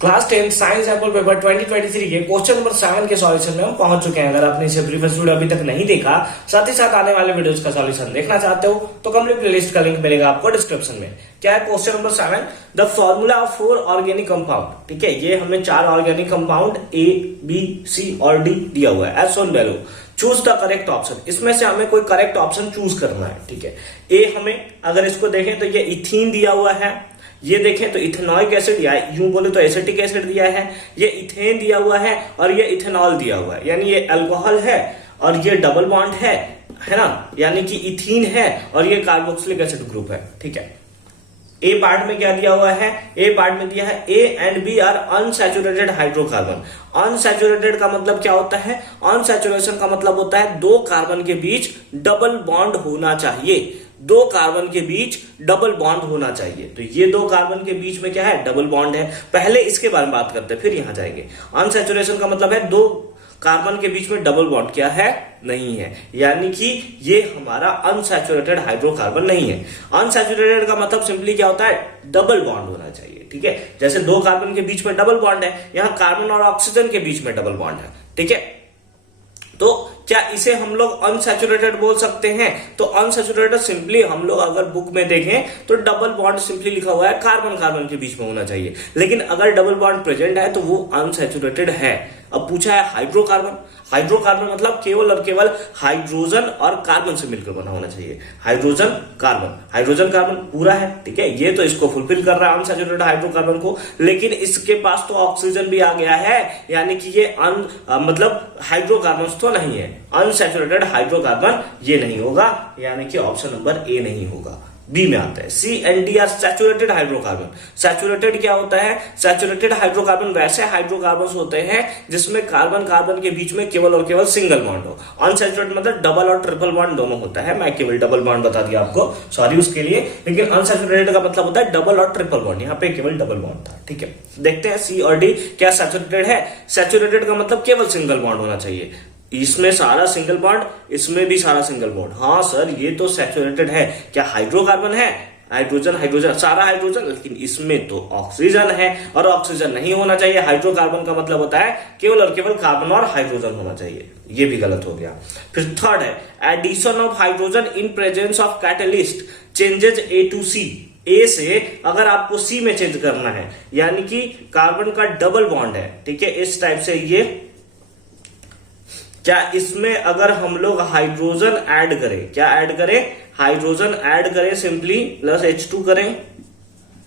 Class 10 science Apple paper 2023 के question number 7 के solution में हम पहुंच चुके हैं। अगर आपने इसे प्रीवियस वीडियो अभी तक नहीं देखा, साथ ही साथ आने वाले वीडियोस का सॉल्यूशन देखना चाहते हो तो कंप्लीट प्लेलिस्ट का लिंक मिलेगा आपको डिस्क्रिप्शन में। क्या है question number 7? The formula of 4 organic compound. ठीक है, ये हमें 4 organic compound A, B, C और डी दिया हुआ है as on value. Choose the correct option. इसमें से हमें कोई करेक्ट ऑप्शन चूज करना है। ठीक है, ए हमें अगर इसको देखें तो ये इथीन दिया हुआ है, ये देखें तो इथेनॉइक एसिड या यूं बोले तो एसिटिक एसिड दिया है, ये इथेन दिया हुआ है और ये इथेनॉल दिया हुआ है, यानी ये अल्कोहल है और ये डबल बॉन्ड है ना, यानी कि इथीन है और ये कार्बोक्सिलिक एसिड ग्रुप है। ठीक है, ए पार्ट में क्या दिया हुआ है? ए पार्ट में दिया है A and B are unsaturated hydrocarbon. Unsaturated का मतलब क्या होता है? अनसैचुरेशन का मतलब होता है दो कार्बन के बीच डबल बॉन्ड होना चाहिए। दो कार्बन के बीच डबल बॉन्ड होना चाहिए। तो ये दो कार्बन के बीच में क्या है? डबल बॉन्ड है। पहले इसके बारे में बात करते हैं, फिर यहां जाएंगे। अनसैचुरेशन का मतलब है दो कार्बन के बीच में डबल बॉन्ड क्या है? नहीं है, यानी कि ये हमारा अनसैचुरेटेड हाइड्रोकार्बन नहीं है। अनसैचुरेटेड का मतलब सिंपली क्या होता है? डबल बॉन्ड होना चाहिए। ठीक है, जैसे दो कार्बन के बीच में डबल बॉन्ड है, यहां कार्बन और ऑक्सीजन के बीच में डबल बॉन्ड है। ठीक है, तो क्या इसे हम लोग अनसैचुरेटेड बोल सकते हैं? तो अनसैचुरेटेड सिंपली हम लोग अगर बुक में देखें तो डबल बॉन्ड सिंपली लिखा हुआ है, कार्बन कार्बन के बीच में होना चाहिए। लेकिन अगर डबल बॉन्ड प्रेजेंट है तो वो अनसैचुरेटेड है। अब पूछा है हाइड्रोकार्बन। हाइड्रोकार्बन मतलब केवल और केवल हाइड्रोजन और कार्बन से मिलकर बना होना चाहिए। हाइड्रोजन कार्बन, हाइड्रोजन कार्बन पूरा है। ठीक है, ये तो इसको फुलफिल कर रहा है अनसैचुरेटेड हाइड्रोकार्बन को, लेकिन इसके पास तो ऑक्सीजन भी आ गया है, यानी कि ये मतलब हाइड्रोकार्बन तो नहीं है। अनसैचुरेटेड हाइड्रोकार्बन ये नहीं होगा, यानी कि ऑप्शन नंबर ए नहीं होगा। बी में आता है C and D are saturated hydrocarbon. Saturated क्या होता है? सैचुरेटेड हाइड्रोकार्बन वैसे हाइड्रोकार्बन होते हैं जिसमें कार्बन कार्बन के बीच में केवल और केवल सिंगल बॉन्ड हो। अनसैचुरेटेड मतलब डबल और ट्रिपल बॉन्ड दोनों होता है। मैं केवल डबल बॉन्ड बता दिया आपको, सॉरी उसके लिए। लेकिन अनसैचुरेटेड का मतलब होता है डबल और ट्रिपल बॉन्ड, यहाँ पे केवल डबल बॉन्ड था। ठीक है, देखते हैं सी और डी क्या सैचुरेटेड है। सैचुरेटेड का मतलब केवल सिंगल बॉन्ड होना चाहिए। इसमें सारा सिंगल बॉन्ड, इसमें भी सारा सिंगल बॉन्ड। हाँ सर, ये तो सैचुरेटेड है। क्या हाइड्रोकार्बन है? हाइड्रोजन हाइड्रोजन सारा हाइड्रोजन, लेकिन इसमें तो ऑक्सीजन है और ऑक्सीजन नहीं होना चाहिए। हाइड्रोकार्बन का मतलब होता है केवल और केवल कार्बन और हाइड्रोजन होना चाहिए। ये भी गलत हो गया। फिर थर्ड है addition of hydrogen in presence of catalyst changes A to C. A से अगर आपको सी में चेंज करना है, यानी कि कार्बन का डबल बॉन्ड है। ठीक है, इस टाइप से ये क्या इसमें अगर हम लोग हाइड्रोजन ऐड करें, क्या ऐड करें? हाइड्रोजन ऐड करें, सिंपली प्लस H2 करें,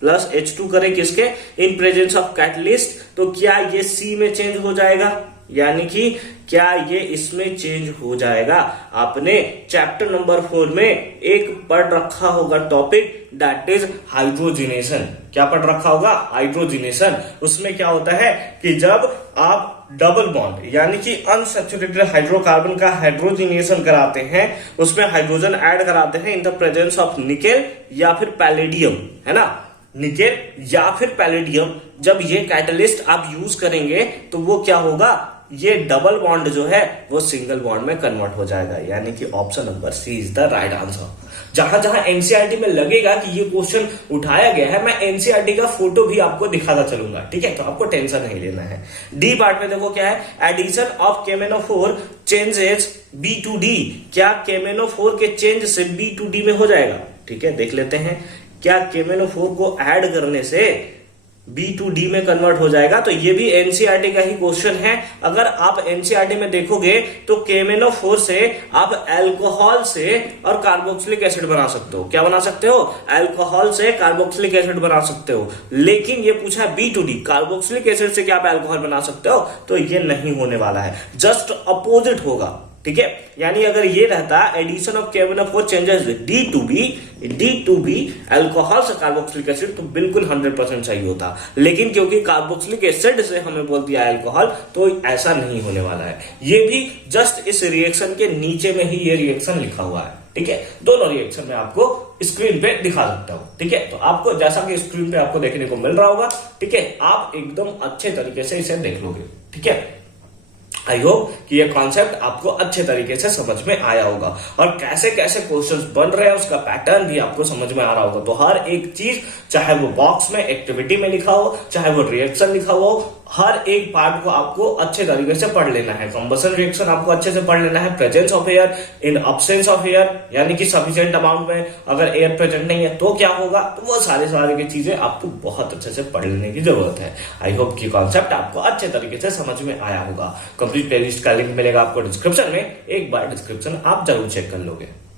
प्लस H2 करें किसके? इन प्रेजेंस ऑफ कैटलिस्ट, तो क्या ये C में चेंज हो जाएगा? यानी कि क्या ये इसमें चेंज हो जाएगा? आपने चैप्टर नंबर 4 में एक पढ़ रखा होगा टॉपिक, दैट इज हाइड्रोजिनेशन। क्या पढ़ रखा होगा? हाइड्रोजिनेशन। उसमें क्या होता है कि जब आप डबल बॉन्ड यानी कि अनसैचुरेटेड हाइड्रोकार्बन का हाइड्रोजिनेशन कराते हैं, उसमें हाइड्रोजन ऐड कराते हैं in the presence of nickel या फिर पैलेडियम, है ना, निकेल या फिर पैलेडियम। जब ये कैटलिस्ट आप यूज करेंगे तो वो क्या होगा? ये डबल बॉन्ड जो है वो सिंगल बॉन्ड में कन्वर्ट हो जाएगा, यानी कि option number C is the right answer. जहां जहां एनसीईआरटी में लगेगा कि ये क्वेश्चन उठाया गया है, मैं एनसीईआरटी का फोटो भी आपको दिखाता चलूंगा। ठीक है, तो आपको टेंशन नहीं लेना है। डी पार्ट में देखो क्या है, एडिशन ऑफ केमेनोफोर चेंजेस बी टू डी। क्या केमेनोफोर के चेंज से बी टू डी में हो जाएगा? ठीक है, देख लेते हैं। क्या केमेनोफोर को ऐड करने से बी टू डी में कन्वर्ट हो जाएगा? तो ये भी एनसीईआरटी का ही क्वेश्चन है। अगर आप एनसीईआरटी में देखोगे तो केमेनोफोर से आप अल्कोहल से और कार्बोक्सिलिक एसिड बना सकते हो। क्या बना सकते हो? अल्कोहल से कार्बोक्सिलिक एसिड बना सकते हो। लेकिन ये पूछा B to D, carboxylic acid से क्या आप अल्कोहल बना सकते हो? तो ये नहीं होने वाला है, जस्ट अपोजिट होगा। ठीक है, यानी अगर ये रहता एडिशन ऑफ केमेनोफोर changes D to B alcohol से कार्बोक्सिलिक एसिड, तो बिल्कुल 100% सही होता। लेकिन क्योंकि कार्बोक्सिलिक एसिड से हमें बोल दिया अल्कोहल, तो ऐसा नहीं होने वाला है। ये भी जस्ट इस रिएक्शन के नीचे में ही ये रिएक्शन लिखा हुआ है। ठीक है, दोनों रिएक्शन में आपको स्क्रीन पे दिखा सकता हूं। ठीक है, तो आपको जैसा कि स्क्रीन पे आपको देखने को मिल रहा होगा, ठीक है, आप एकदम अच्छे तरीके से इसे देख लोगे। ठीक है, आई होप कि ये कॉन्सेप्ट आपको अच्छे तरीके से समझ में आया होगा और कैसे कैसे क्वेश्चंस बन रहे हैं उसका पैटर्न भी आपको समझ में आ रहा होगा। तो हर एक चीज, चाहे वो बॉक्स में एक्टिविटी में लिखा हो, चाहे वो रिएक्शन लिखा हो, हर एक पार्ट को आपको अच्छे तरीके से पढ़ लेना है। कंबसन रिएक्शन आपको अच्छे से पढ़ लेना है, presence of air in absence of air, यानी कि सफिशिएंट अमाउंट में अगर एयर प्रेजेंट नहीं है तो क्या होगा, तो वो सारे की चीजें आपको बहुत अच्छे से पढ़ लेने की जरूरत है। आई होप कि कॉन्सेप्ट आपको अच्छे तरीके से समझ में आया होगा। कंप्लीट प्लेलिस्ट का लिंक मिलेगा आपको डिस्क्रिप्शन में, एक बार डिस्क्रिप्शन आप जरूर चेक कर लोगे।